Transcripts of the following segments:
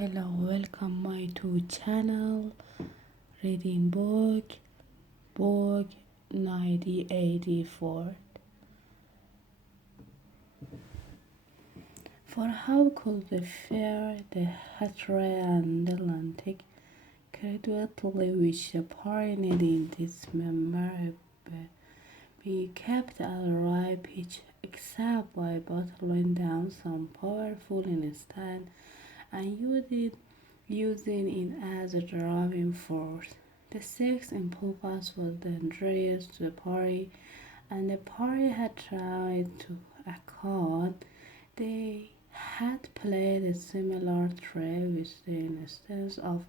Hello, welcome my to channel reading book 1984. For how could the fair, the hatred and the Atlantic gradually which the pioneered in this memorable be kept at a right pitch except by bottling down some powerful instant and using it as a driving force. The sex impulse was dangerous to the party, and the party had tried to accord. They had played a similar trick with the instance of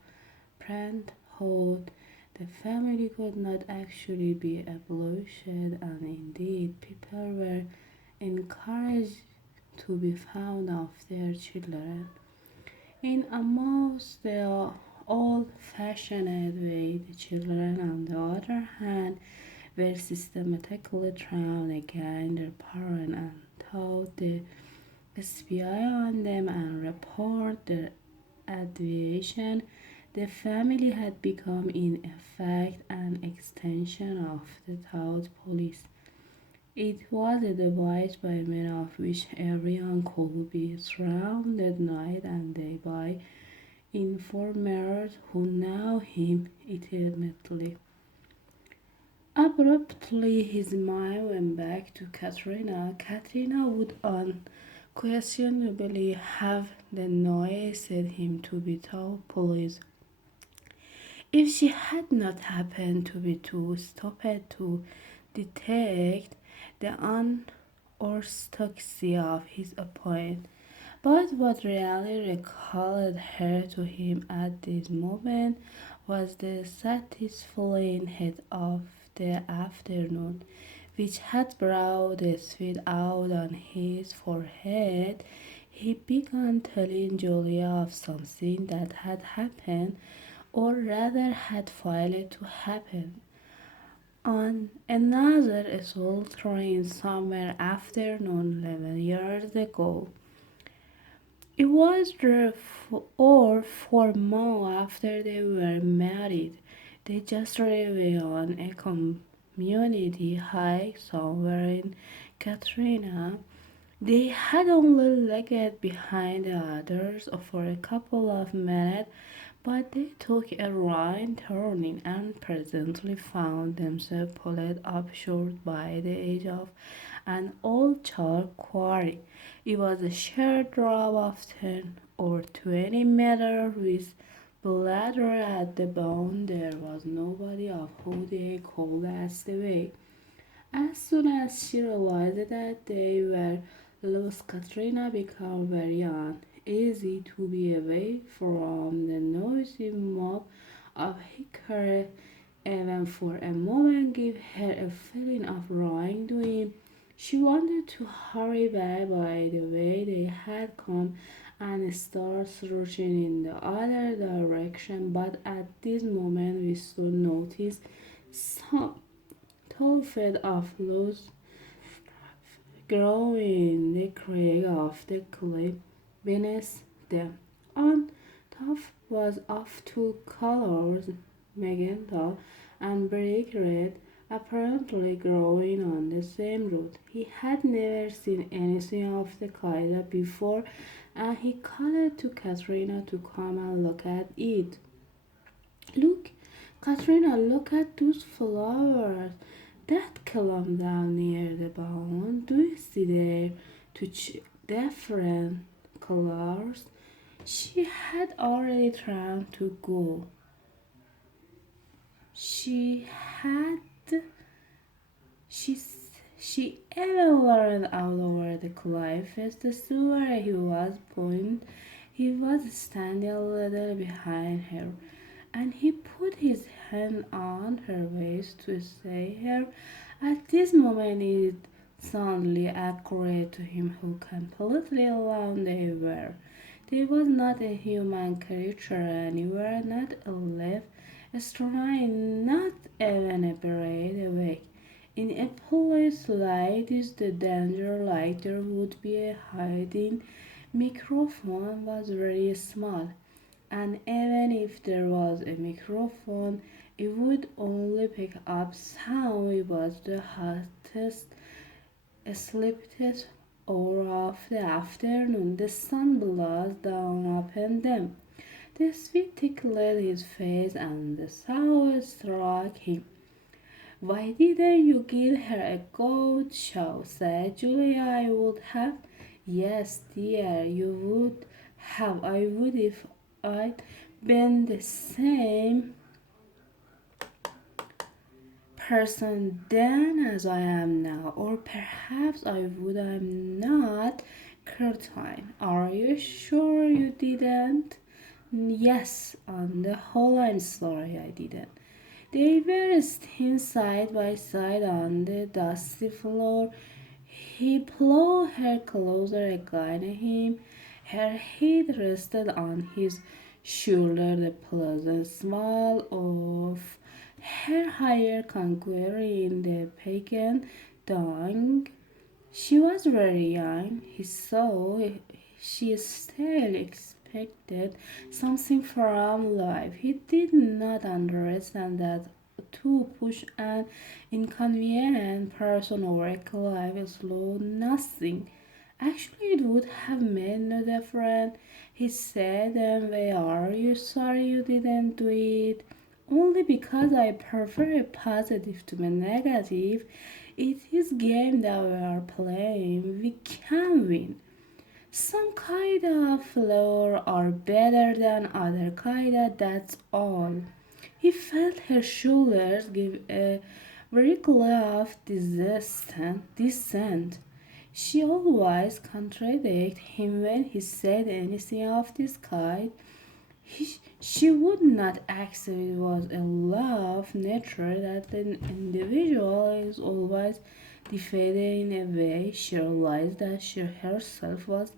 parenthood. The family could not actually be abolished, and indeed, people were encouraged to be found of their children. In a most old-fashioned way, the children, on the other hand, were systematically trained against their parents and taught to spy on them and report their deviation. The family had become, in effect, an extension of the thought police. It was a device by means of which everyone could be surrounded night and day by informers who knew him intimately. Abruptly, his mind went back to Katrina. Katrina would unquestionably have denounced him to be told police if she had not happened to be too stupid to detect the unorthodoxy of his appointment. But what really recalled her to him at this moment was the satisfying heat of the afternoon, which had brought the sweat out on his forehead. He began telling Julia of something that had happened, or rather had failed to happen, on another sweltering summer afternoon 11 years ago. It was 4 months after they were married. They just arrived on a community hike somewhere in Katrina. They had only lagged behind the others for a couple of minutes, but they took a right turning and presently found themselves pulled up short by the edge of an old chalk quarry. It was a sheer drop of 10 or 20 meters with bladder at the bottom. There was nobody of whom they could ask the way. As soon as she realized that they were lost, Katrina became very uneasy to be away from the noisy mob of hickory. Even for a moment gave her a feeling of wrongdoing. She wanted to hurry back by the way they had come and start rushing in the other direction, but at this moment we soon noticed some tuft of loose growing the crag of the cliff beneath them. On top was of two colors, magenta and brick red, apparently growing on the same root. He had never seen anything of the kind before, and he called to Katrina to come and look at it. Look, Katrina, look at those flowers that come down near the bone. Do you see there different colors? She had already tried to go. She had she she even learned out over the cliff as the sewer he was pointing. He was standing a little behind her, and he put his hand on her waist to stay her. At this moment it suddenly occurred to him how completely alone they were. There was not a human creature anywhere, not a leaf, a shrine, not even a bird awake. In a place like this, the danger, like there would be a hiding microphone, was very small. and even if there was a microphone, it would only pick up sound. It was the hottest, sleepiest hour of the afternoon. The sun blazed down upon them. The sweat tickled his face, and the sound struck him. "Why didn't you give her a goat show?" said Julia. "I would have." "Yes, dear, you would have. I would if I'd been the same person then as I am now. Or perhaps I would. I'm not certain." "Are you sure you didn't?" "Yes, on the whole, I'm sorry I didn't." They were standing side by side on the dusty floor. He pulled her closer against him. Her head rested on his shoulder. The pleasant smile of her higher conqueror in the pagan tongue. She was very young. He saw she still expected something from life. He did not understand that to push an inconvenient person over a cliff is slow nothing. Actually, it would have made no difference. He said, "And why are you sorry you didn't do it?" "Only because I prefer a positive to a negative. It is game that we are playing. We can win. Some kind of flower are better than other kinda, that's all." He felt her shoulders give a very glove descent. She always contradicted him when he said anything of this kind. She would not accept it was a law of nature that an individual is always defeated in a way. She realized that she herself was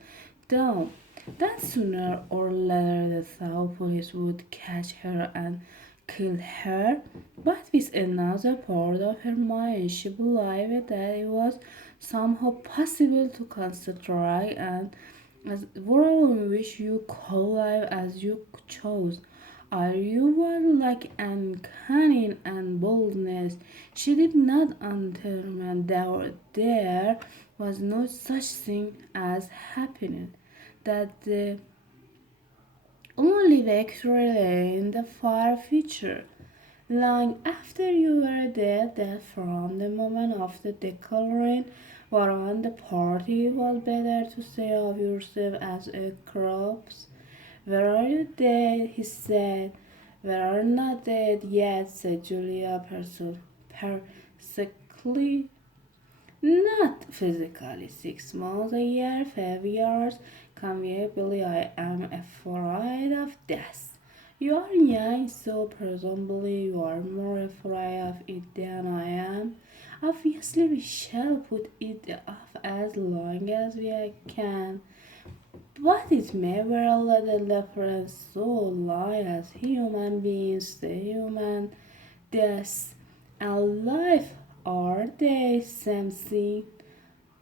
dumb. That sooner or later the South police would catch her and kill her. But with another part of her mind, she believed that it was somehow possible to concentrate and as world in which you could live as you chose. Are you one like uncanny and boldness? She did not understand that there was no such thing as happiness, that the only victory lay in the far future. Long after you were dead, that from the moment of the declaration whereon the party was better to say of yourself as a corpse. "Where are you dead?" he said. "We are not dead yet," said Julia persically. "Not physically. 6 months, a year, 5 years. Conveniently, I am afraid of death." "You are young, so presumably you are more afraid of it than I am." "Obviously, we shall put it off as long as we can. But it may wear a little difference so long as human beings, the human death and life are the same thing."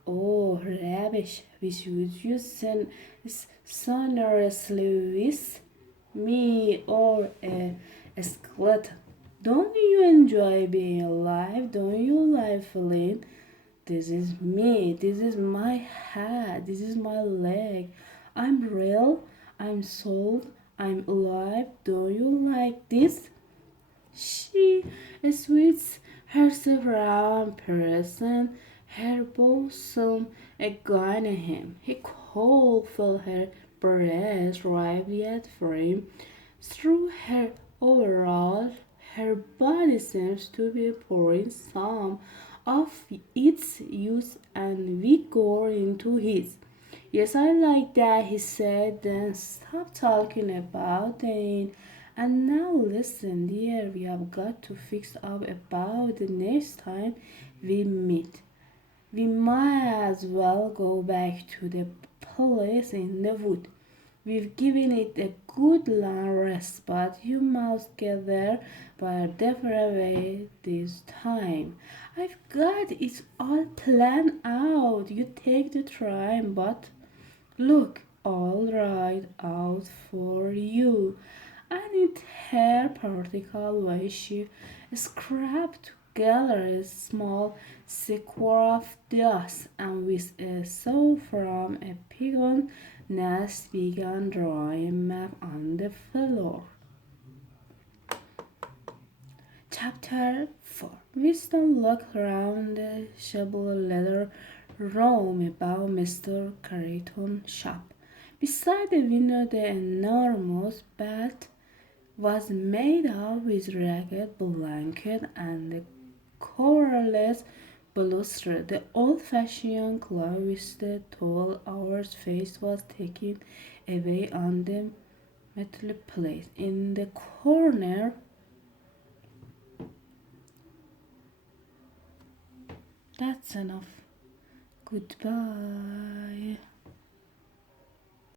"Oh, rubbish! Which would you sonorously with me or a skeleton? Don't you enjoy being alive? Don't you like feeling this is me, this is my head, this is my leg. I'm real, I'm soul, I'm alive. Do you like this?" She switched herself around, pressing her bosom against him. He could feel her breast ripe yet firm through her overalls. Her body seems to be pouring some of its youth and vigor into his. "Yes, I like that," he said. "Then stop talking about it. And now listen, dear, we have got to fix up about the next time we meet. We might as well go back to the place in the wood. We've given it a good long rest, but you must get there by a different way this time. I've got it all planned out. You take the train, but look all right out for you. particular way. She scraped together a small square of dust and with a saw from a pigeon nest began drawing a map on the floor. Chapter 4. Winston looked around the shabby leather room above Mr. Carrington's shop. Beside the window, the enormous bed was made up with ragged blanket and the coverless balustrade. The old-fashioned clock with the 12 hours face was taken away on the metal plate. In the corner, that's enough. Goodbye.